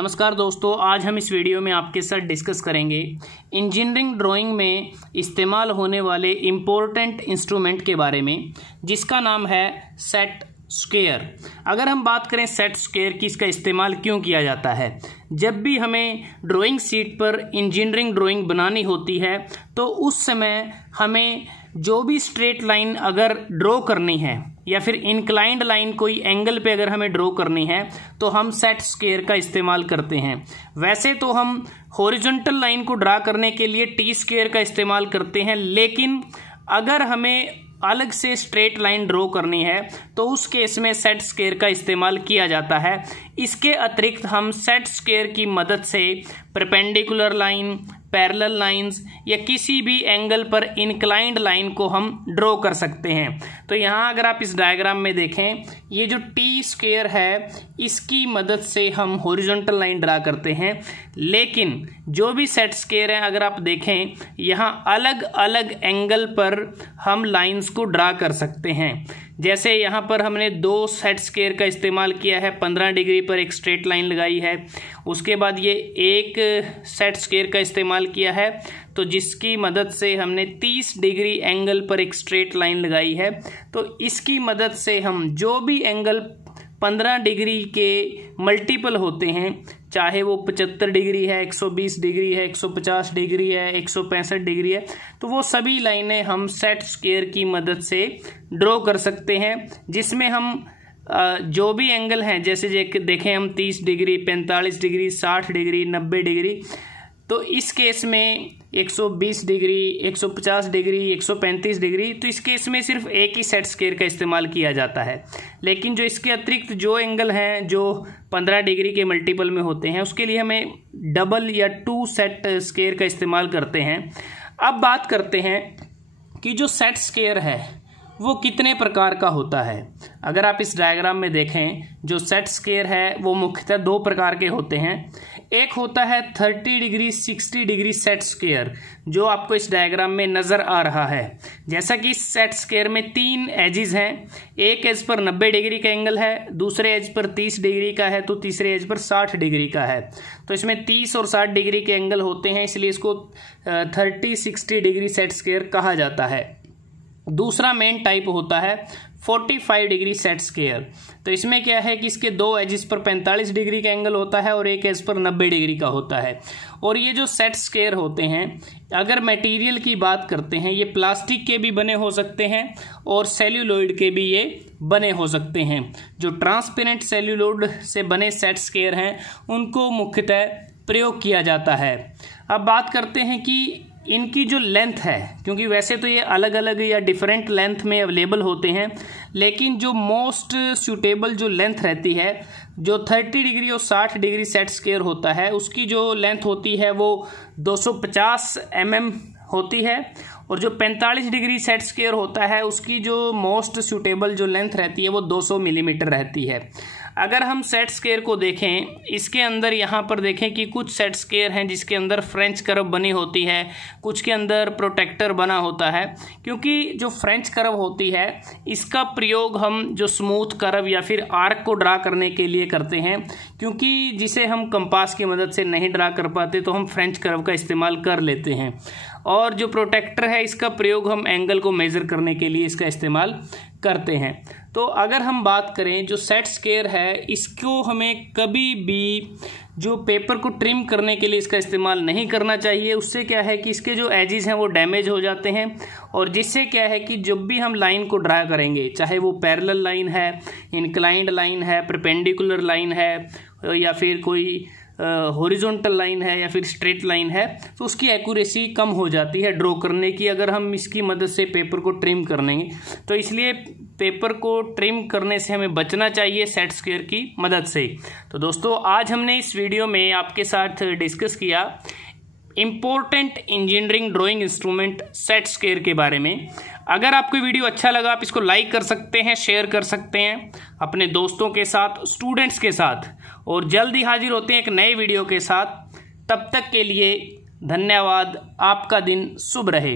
नमस्कार दोस्तों, आज हम इस वीडियो में आपके साथ डिस्कस करेंगे इंजीनियरिंग ड्राइंग में इस्तेमाल होने वाले इम्पोर्टेंट इंस्ट्रूमेंट के बारे में, जिसका नाम है सेट स्क्वायर। अगर हम बात करें सेट स्क्वायर की, इसका इस्तेमाल क्यों किया जाता है, जब भी हमें ड्राइंग शीट पर इंजीनियरिंग ड्राइंग बनानी होती है तो उस समय हमें जो भी स्ट्रेट लाइन अगर ड्रॉ करनी है या फिर इंक्लाइंड लाइन कोई एंगल पे अगर हमें ड्रॉ करनी है तो हम सेट स्क्वायर का इस्तेमाल करते हैं। वैसे तो हम हॉरिजॉन्टल लाइन को ड्रा करने के लिए टी स्क्वायर का इस्तेमाल करते हैं, लेकिन अगर हमें अलग से स्ट्रेट लाइन ड्रॉ करनी है तो उस केस में सेट स्क्वायर का इस्तेमाल किया जाता है। इसके अतिरिक्त हम सेट स्क्वायर की मदद से परपेंडिकुलर लाइन, पैरेलल लाइंस या किसी भी एंगल पर इंक्लाइंड लाइन को हम ड्रॉ कर सकते हैं। तो यहाँ अगर आप इस डायग्राम में देखें, ये जो टी स्क्वायर है इसकी मदद से हम हॉरिजॉन्टल लाइन ड्रा करते हैं, लेकिन जो भी सेट स्क्वायर है अगर आप देखें यहाँ अलग अलग एंगल पर हम लाइंस को ड्रा कर सकते हैं। जैसे यहाँ पर हमने दो सेट स्क्वायर का इस्तेमाल किया है, 15 डिग्री पर एक स्ट्रेट लाइन लगाई है। उसके बाद ये एक सेट स्क्वायर का इस्तेमाल किया है तो जिसकी मदद से हमने 30 डिग्री एंगल पर एक स्ट्रेट लाइन लगाई है। तो इसकी मदद से हम जो भी एंगल 15 डिग्री के मल्टीपल होते हैं, चाहे वो 75 डिग्री है, 120 डिग्री है, 150 डिग्री है, 165 डिग्री है, तो वो सभी लाइनें हम सेट स्क्वायर की मदद से ड्रॉ कर सकते हैं, जिसमें हम जो भी एंगल हैं, जैसे देखें हम 30 डिग्री, 45 डिग्री, 60 डिग्री, 90 डिग्री, तो इस केस में 120 डिग्री, 150 डिग्री, 135 डिग्री, तो इस केस में सिर्फ एक ही सेट स्क्वायर का इस्तेमाल किया जाता है। लेकिन जो इसके अतिरिक्त जो एंगल हैं जो 15 डिग्री के मल्टीपल में होते हैं, उसके लिए हमें डबल या 2 सेट स्क्वायर का इस्तेमाल करते हैं। अब बात करते हैं कि जो सेट स्क्वायर है वो कितने प्रकार का होता है। अगर आप इस डायग्राम में देखें, जो सेट स्क्वायर है वो मुख्यतः 2 प्रकार के होते हैं। एक होता है 30 डिग्री 60 डिग्री सेट स्क्वायर, जो आपको इस डायग्राम में नज़र आ रहा है। जैसा कि इस सेट स्क्वायर में 3 एजेस हैं, एक एज पर 90 डिग्री का एंगल है, दूसरे एज पर 30 डिग्री का है, तो तीसरे एज पर 60 डिग्री का है। तो इसमें 30 और 60 डिग्री के एंगल होते हैं, इसलिए इसको 30-60 डिग्री सेट स्क्वायर कहा जाता है। दूसरा मेन टाइप होता है 45 डिग्री सेट स्क्वायर। तो इसमें क्या है कि इसके 2 एजेस पर 45 डिग्री का एंगल होता है और एक एज पर 90 डिग्री का होता है। और ये जो सेट स्क्वायर होते हैं, अगर मटेरियल की बात करते हैं, ये प्लास्टिक के भी बने हो सकते हैं और सेल्यूलोइड के भी ये बने हो सकते हैं। जो ट्रांसपेरेंट सेल्यूलोइड से बने सेट स्क्वायर हैं उनको मुख्यतः प्रयोग किया जाता है। अब बात करते हैं कि इनकी जो लेंथ है, क्योंकि वैसे तो ये अलग अलग या डिफरेंट लेंथ में अवेलेबल होते हैं, लेकिन जो मोस्ट सूटेबल जो लेंथ रहती है, जो 30 डिग्री और 60 डिग्री सेट स्क्वायर होता है, उसकी जो लेंथ होती है वो 250 mm होती है। और जो 45 डिग्री सेट स्क्वायर होता है उसकी जो मोस्ट सूटेबल जो लेंथ रहती है वो 200 मिलीमीटर रहती है। अगर हम सेट स्क्वायर को देखें, इसके अंदर यहाँ पर देखें कि कुछ सेट स्क्वायर हैं जिसके अंदर फ्रेंच कर्व बनी होती है, कुछ के अंदर प्रोटेक्टर बना होता है। क्योंकि जो फ्रेंच कर्व होती है इसका प्रयोग हम जो स्मूथ कर्व या फिर आर्क को ड्रा करने के लिए करते हैं, क्योंकि जिसे हम कंपास की मदद से नहीं ड्रा कर पाते तो हम फ्रेंच कर्व का इस्तेमाल कर लेते हैं। और जो प्रोटेक्टर है इसका प्रयोग हम एंगल को मेज़र करने के लिए इसका इस्तेमाल करते हैं। तो अगर हम बात करें, जो सेट स्क्वायर है इसको हमें कभी भी जो पेपर को ट्रिम करने के लिए इसका इस्तेमाल नहीं करना चाहिए। उससे क्या है कि इसके जो एजेस हैं वो डैमेज हो जाते हैं, और जिससे क्या है कि जब भी हम लाइन को ड्रा करेंगे, चाहे वो पैरेलल लाइन है, इंक्लाइंड लाइन है, परपेंडिकुलर लाइन है, या फिर कोई हॉरिजॉन्टल लाइन है या फिर स्ट्रेट लाइन है, तो उसकी एक्यूरेसी कम हो जाती है ड्रॉ करने की, अगर हम इसकी मदद से पेपर को ट्रिम कर लेंगे। तो इसलिए पेपर को ट्रिम करने से हमें बचना चाहिए सेट स्क्वायर की मदद से। तो दोस्तों, आज हमने इस वीडियो में आपके साथ डिस्कस किया important engineering drawing instrument set square के बारे में। अगर आपको वीडियो अच्छा लगा, आप इसको लाइक कर सकते हैं, शेयर कर सकते हैं अपने दोस्तों के साथ, स्टूडेंट्स के साथ, और जल्दी हाजिर होते हैं एक नए वीडियो के साथ। तब तक के लिए धन्यवाद। आपका दिन शुभ रहे।